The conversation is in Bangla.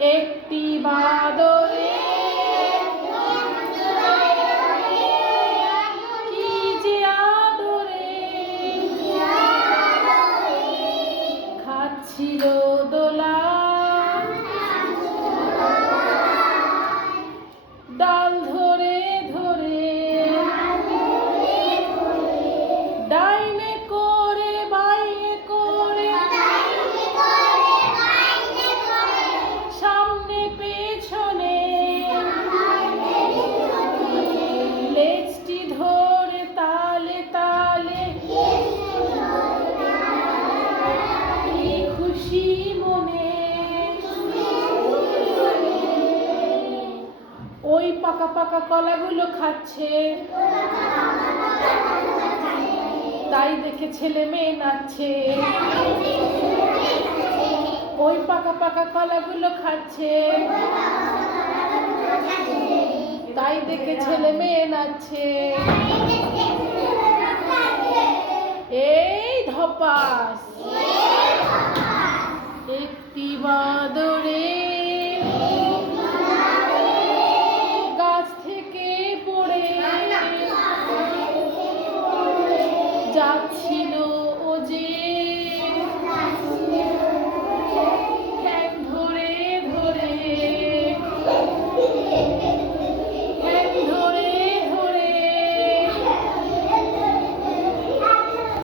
একটি বাদরে কি যে আদরে খাচ্ছিল দোলা ডাল ধরে ধরে ডাইনে করে বাইনে করে সামনে পেছনে লেজটি ধরে তালে তালে কি খুশি মনে ওই পাকা পাকা কলাগুলো খাচ্ছে তাই দেখে ছেলে মেয়ে নাচছে ওই পাকা পাকা কলাগুলো খাচ্ছে তাই দেখে ছেলে মেয়ে নাচছে এই ধপাস।